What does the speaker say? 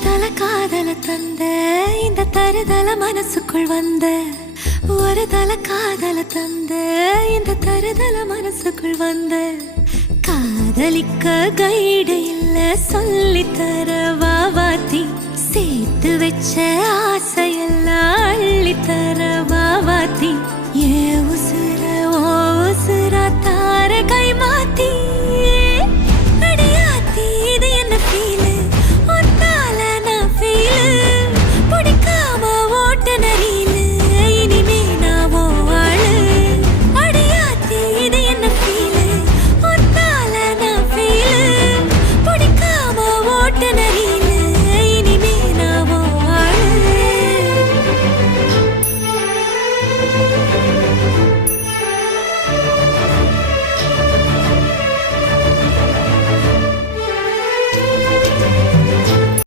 தருதல காதல தந்த இந்த தருதல மனசுக்குள் வந்த ஒரு தல காதல தந்த இந்த தருதல மனசுக்குள் வந்த காதலிக்க கைடு இல்ல சொல்லி தர வாவாத்தி சேர்த்து வச்ச ஆசையெல்லாம் அள்ளி தர வாவாத்தி